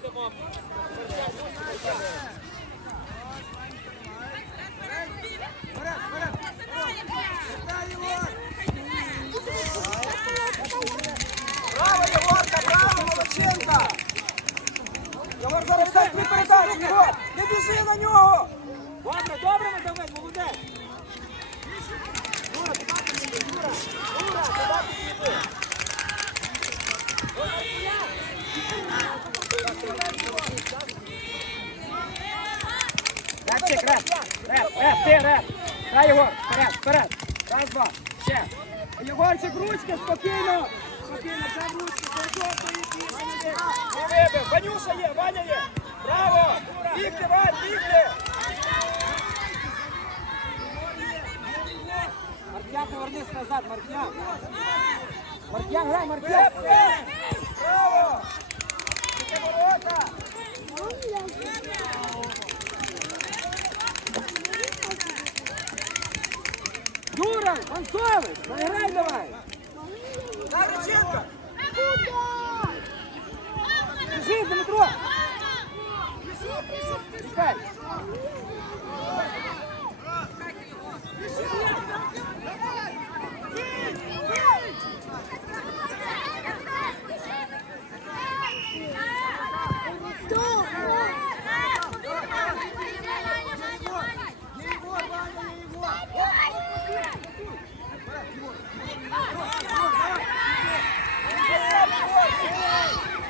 виходимо. Браво, Єгорка, браво, молодчинка! Єгор зараз дай дві передачі, Єгор! Не біжи на нього! Добре, добре, Давид, молодець. Юра, туди підійди, Юра. Юра, туди підійди. Репчик, реп, реп, ти, реп! Дай, Єгор, вперед, вперед! Раз, два, ще! Єгорчик, ручки, спокійно! Спокійно, взяв ручки, хорошо, стоїть, більше не йди. Не вибив, Ванюша є, Ваня є! Браво! Бігти, Вань, бігти! Марк'ян, повернись назад, Марк'ян! Марк'ян, грай, Марк'ян! Браво! Тільки ворота! Юра, Панцович, награй давай! Дай, Реченко! Біжи, Дмитро! Чекай!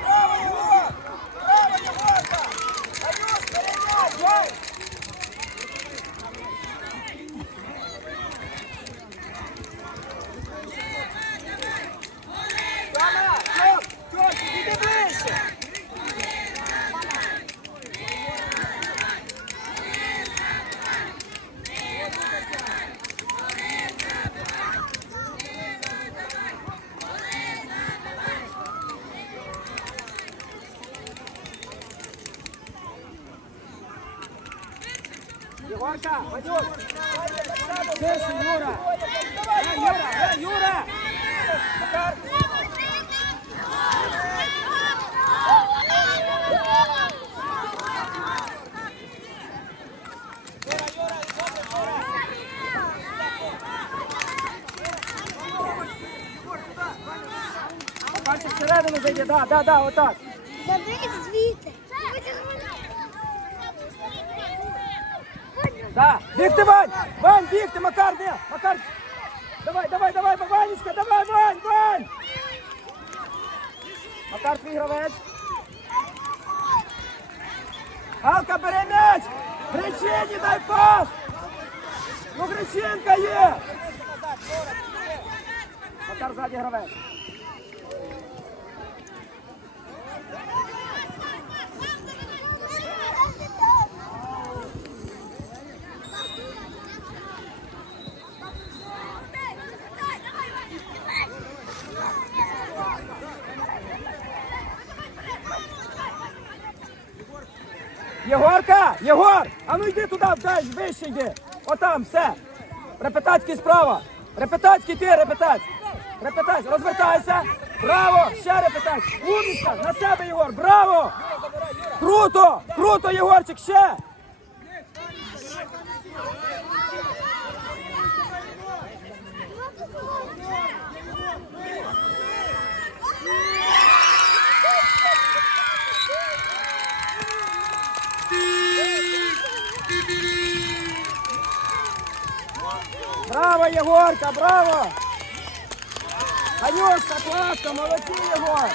Браво, Єгор! Браво, Єгорка! Анюш, перейняй, давай! Сама, Тьом, Тьом, підійди ближче! Егорка, Вадюк! Тише, Юра! Е, Юра, е, Юра! Макар! Макарчик всередину зайде, да, да, отак. Заберіть звідти. Да, бігти, Вань! Вань, бігти, Макар, де? Макар! Давай, давай, давай, Ванечка, давай, Вань, Вань! Макар, твій гравець. Галка, бери м'яч! Гречині дай пас! Ну, Гречинка є! Макар, ззаді гравець. Єгорка! Єгор! А ну йди туди, дай, вище йди. Отам, все. Репетацький справа. Репетацький ти, репетацький. Репетацький, розвертайся. Браво! Ще репетацький. Умніця, на себе, Єгор, браво! Круто! Круто, Єгорчик, ще! Браво, Єгорка, браво! Анюшка, класно, молодці, Єгор!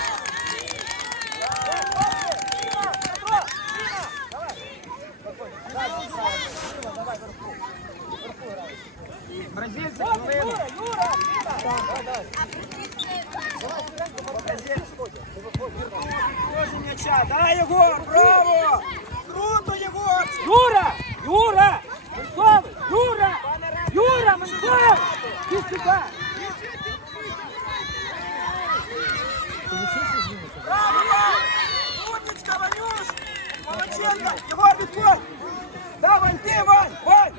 Бразильці, хвилину. Тоже м'яча. Дай, Єгор, браво! Круто, Єгор! Юра! Юра! Юра! Менцовий! Ти сюди! Умничка, Ванюш! Молодченко! Єгор, відходь! Да, Вань, ти, Вань! Вань!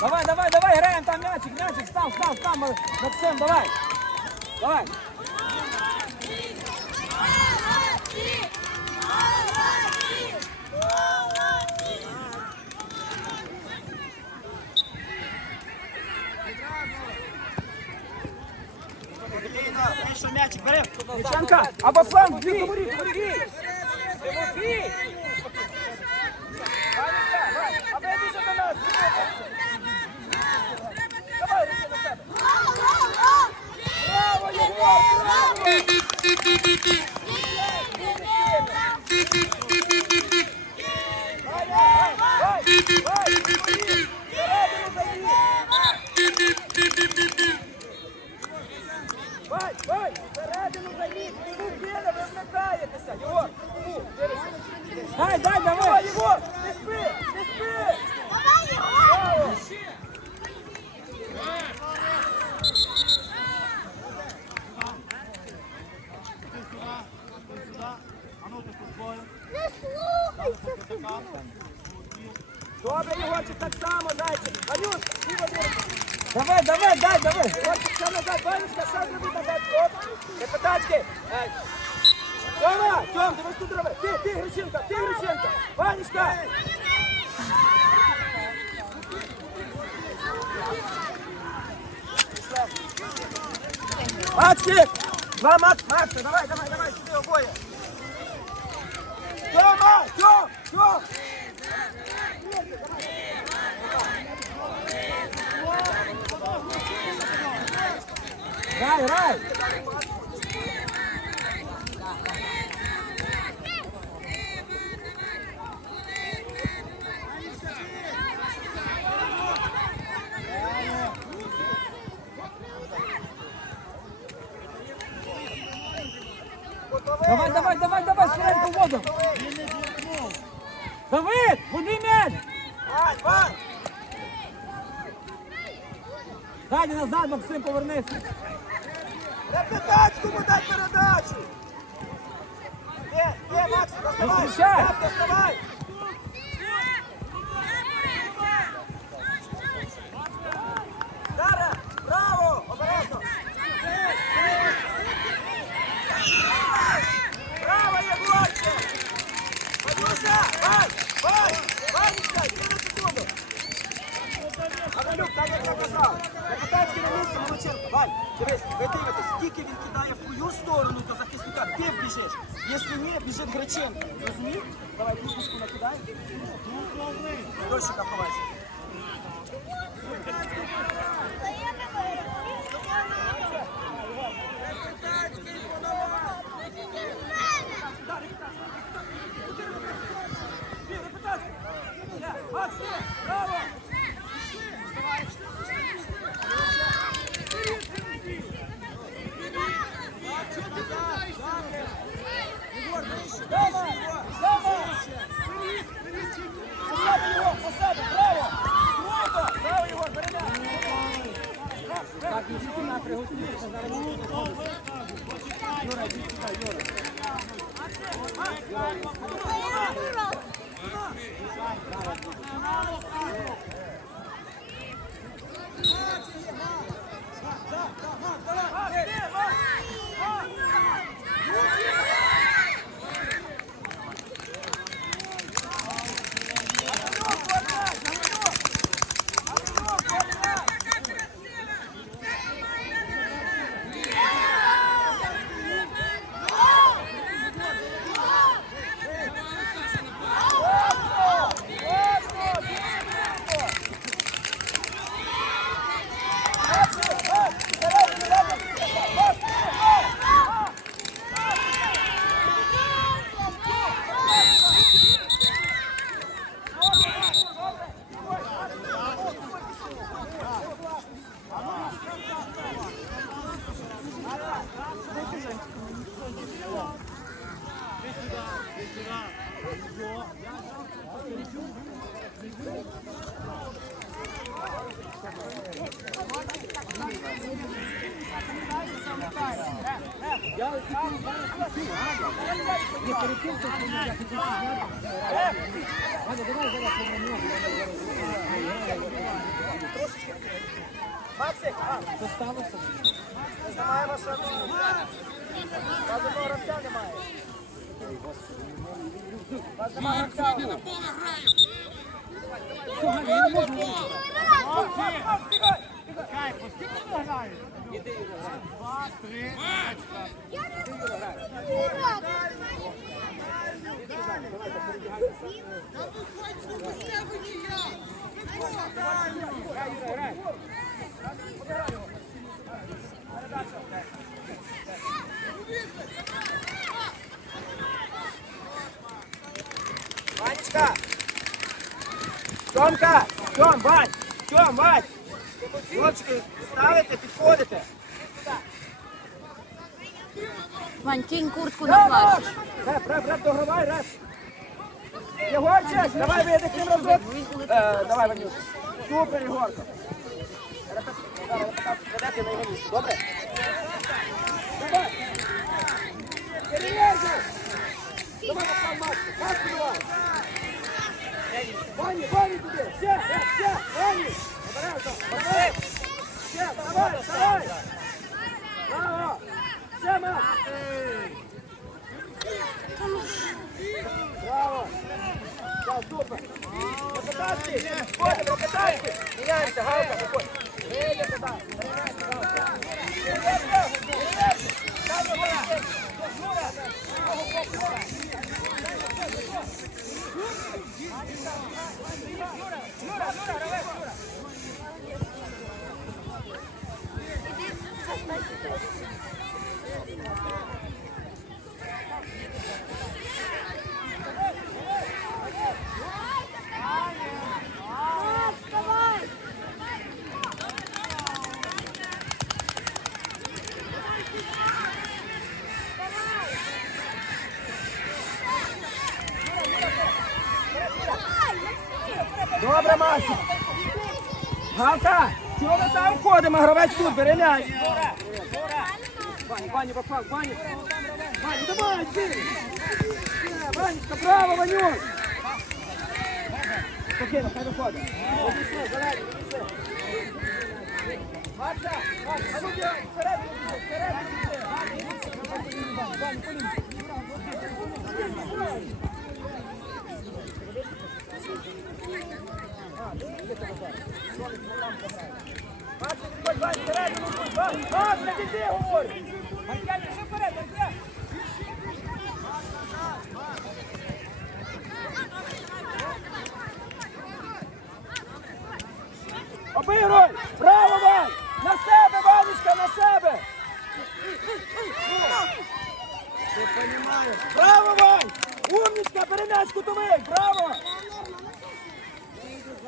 Давай, давай, давай, граємо там м'ячик, м'ячик, став, став, став, Максим, давай. Давай. Вийшов м'ячик, бери. Дівчанка, або фланг, дві, говори, говори. Тимофій! Ванечка, Вань, а ви більше до нас. Давай, руки до себе. Браво, Єгор, браво! Ваня, Вань, Вань, Вань, Всередину забіг. Вань, Вань, всередину забіг. Ну, Геля, ви вмикаєтеся. Єгор, ну, дивись. Дай, дай, давай, Єгор, не спи, не спи. Браво. Не слухайся собі. Добре, Єгорчик, так само, зайчик. Ванюш, ти води. Давай, давай, дай, давай. Єгорчик, ще назад, Ванюшка, ще зроби назад. Оп. Репетацький. Тьома, Тьом, дивись тут роби. Ти, ти, Грищенко, ти, Грищенко. Ванюшка. Максик! Два, Макс, Макс, давай, давай, давай, сюди обоє. Тьома, Тьом, Тьом. Грай, грай! Давай, давай, давай, давай, скоренько в воду! Давид, води м'яч! Дай назад, Максим, повернися! Репетацькому дай передачу. Є, є, Максим, доставай. Доставай. Максик, а, що сталося? Не знімає ваша Вас одного гравця немає. Вас немає гравця. одного. Ванечка! Тьом, Вань! Тьом, Вань! Хлопчики, ставите, підходите. Вань, кинь куртку на плащ. Реп, реп, реп, догравай, реп. Єгорчик, давай видихнем разок. Е, давай, Ванюш. Супер, репетацію ведете на його місці, добре? Давай. Перелезу. Давай, Максим, Максим, давай. Ваня, Ваня туди. Ще, реп, ще, Ваня. Обережно, Максим. Ще, давай, давай. Браво. Ще, Макс. Браво! Да, супер! Репетації! Ходимо, репетації! Міняємося, галка, виходь! Вийде туди! Перемайся, галка! Перемайся! Перемайся! Там виходить! Юра! Другого боку! Юра, Юра, давай, Юра! Добре, Масі! Галка! Чого ми? Гравець тут, бери м'яч! Ваня, Ваня, Бафак, Ваня! Ваня, давай, ти! Ванечка, браво, Ванюш! Спокійно, хай виходить. Одійшли, Валерій, одійшли. Макса, Макс, а ну бігай, всередину всередину. Ваня, полінь. Макс, відходь, Вань, всередину будь, Вперед, Маркян. Обігруй! Браво, Вань! На себе, Ванечка, на себе! Браво, Вань! Умничка, переняч кутовий! Браво!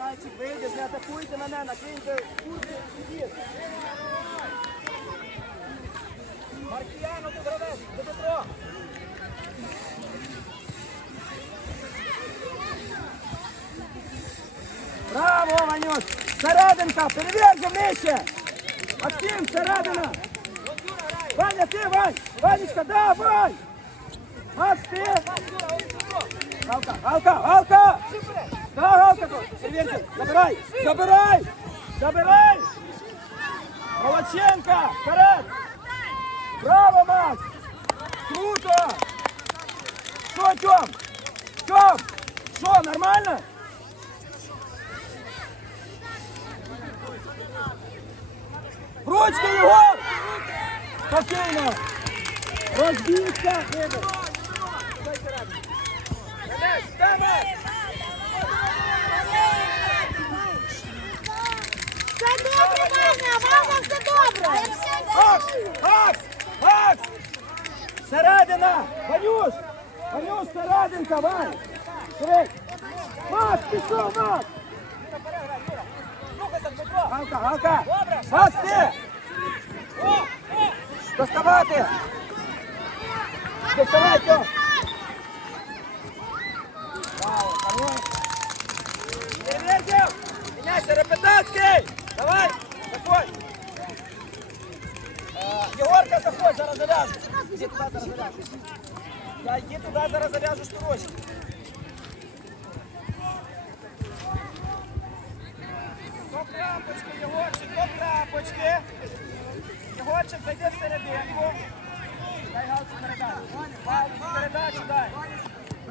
Вийди, зайчик, не атакуйте мене, накиньте курси сидіть. Маркіяно, ти гравець, до Петро! Браво, Ванюш! Серединка, перевірка нижче! Максим, середина! Ваня, ти, Вань! Ванечка, давай! Макс, ти! Галка, Галка, Галка! Да, Галка! Перевірка, забирай! Забирай! Забирай! Молодченко, вперед! Браво, Макс! Круто! Що, Тьом? Тьом! Що, нормально? Ручки його! Спокійно! Розбійся! Все добре, Ваня, Ваня, все добре. Макс! Макс! Макс! Середина! Ванюш! Ванюш, серединка, Вань! Диви! Макс, пішов, Макс! Галка, Галка! Макс, ти! Доставати! Доставай, Тьом! Браво, Ванюш! Перевезем! Меняйся, Репетацький! Давай, заходь! Е, Єгорка, заходь, зараз зав'яжу. Іди туди, зараз зав'яжу. Я йди туди, зараз зав'яжу шнурочки. Стоп лампочку, Єгорчик, лампочку. бочки. Єгорчик, зайди всерединку. Дай Галці передачу. Галці передачу дай.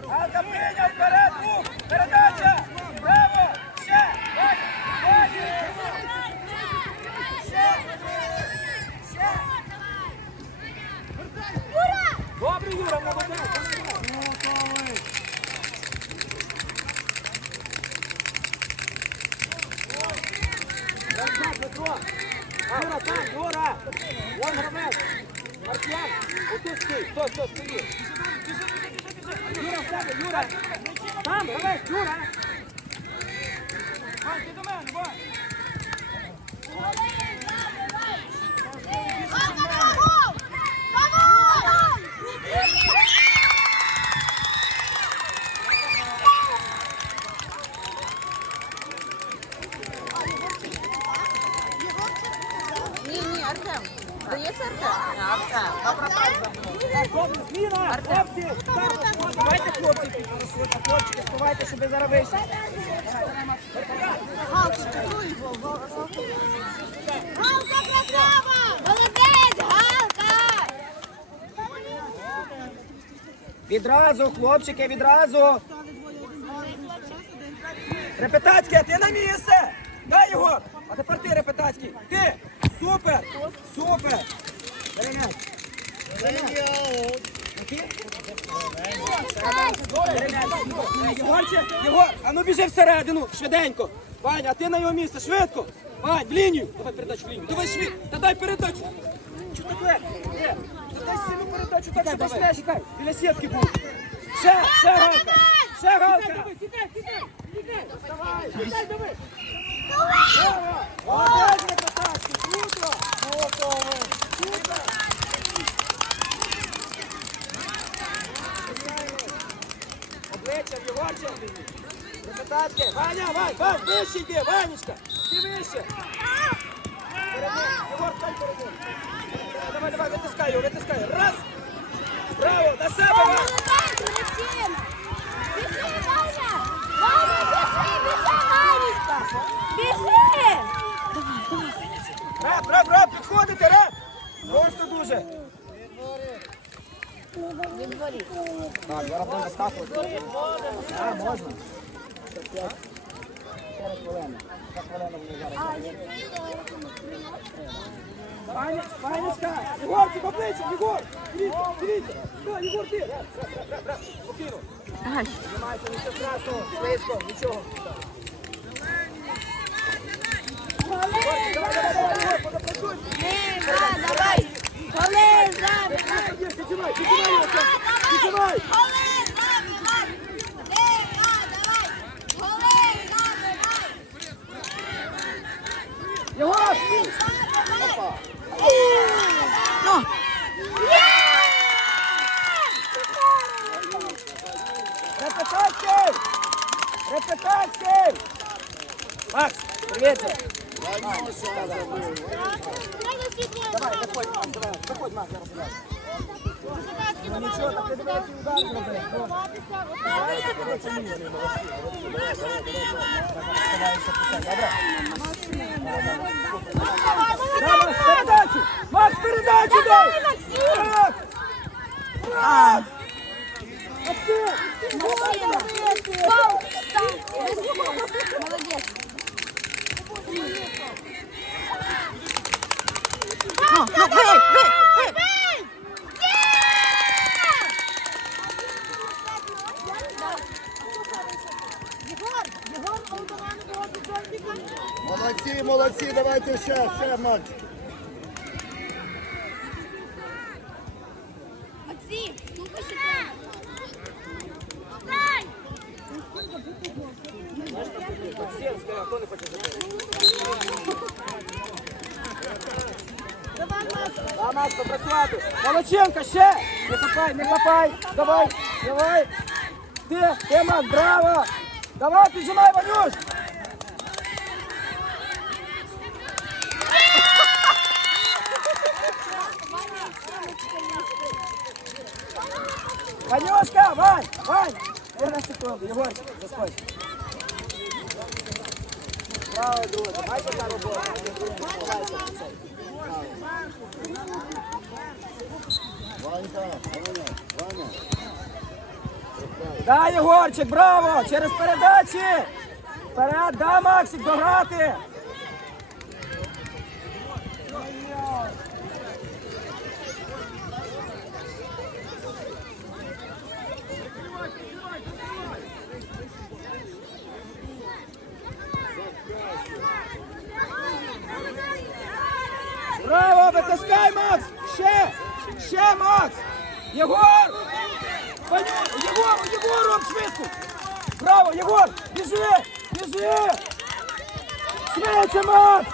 Галка прийняв вперед, рух, передача. Браво! Ще! Ваня! Ваня! Ще! Ще! Добре, Юра, молодець. Назад, Петро. Юра, там, Юра. Вон гравець. Маркіян, отут стій. Стой, стой, стій. Юра, в тебе, Юра. Там, гравець, Юра. Вань, ти до мене, Вань. Ні, ні, Артем. Здається, Артем? Артем. Добре, Так, добре, зміна, хлопці. Так, Давайте, хлопці. Хлопчики, вставайте, щоб ви зараз вийшли. Галка красава! Молодець, Галка! Відразу, хлопчики, відразу. Репетацький, ти на місце. Дай його. А тепер ти, Репетацький. Ти. Супер. Супер. Єгорче, Єгор, а ну біжи всередину, швиденько. Ваня, а ти на його місце, швидко. Вань, в лінію. Давай передачу в лінію. Давай швидко. Та дай передачу. Чого таке? Де? Та дай сильну передачу, так що даш м'яч. Біля сітки був. Ще, ще галка. Ще галка. Браво! Молодець, Репетацький, круто! Готово! Супер! Обличчя, Єгорчик! Репетацький! Ваня, Вань, Вань, вище йди, Ванечка! Ти вище! Перед ним, Єгор, стань перед ним! Давай, давай, витискай його, витискай! Раз! Браво! На себе! Біжи! Реп, реп, реп, підходите, реп! Просто дуже! Так, зараз будемо вискакувати. Так, можна. Ще. Хвилини. Два хвилини буде зараз. Ваня, Ванечка! Єгор, ти поближче, Єгор! Дивіться, дивіться! Да, Єгор, ти! Реп. Спокійно. Знімайте, нічого страшного, слизько, нічого. Давай, давай, давай, давай, Єгор, подопрацюй. Діма, давай! Коли забігай! Піджимай, піджимай його, піджимай! Коли забігай! Діма, давай! Коли забігай! Єгор! Репетації! Репетації! Макс, привіт! Давай, заходь, Макс, давай. Заходь, Макс, зараз зараз. Ну нічого, так ти давай удар зроби. Давай, передачу! Макс, передачу дай! Макс! Макс! Максим! Молодці, молодці, давайте ще, ще, мальчик. Максим, слухай сюди. Встань! Максим, скажи, хто не хоче забити? Давай, Макс. А, Макс, попрацювати. Молодченко, ще! Не хапай! Давай, давай! Ти, ти, Макс, браво! Давай, піджимай, Ванюш! Ванюшка, Вань, Вань! Одна секунду, Єгорчик, заскочь. Браво, друзі. Бачите, робота? Ховайся на цей. Ванька, Ваня, Ваня. Да, Єгорчик, браво! Через передачі! Вперед, да, Максик, дограти! Браво, витискай, Макс! Ще! Ще, Макс! Єгор! Єгор, Єгор, роб швидко! Браво, Єгор! Біжи! Біжи! Швидше, Макс!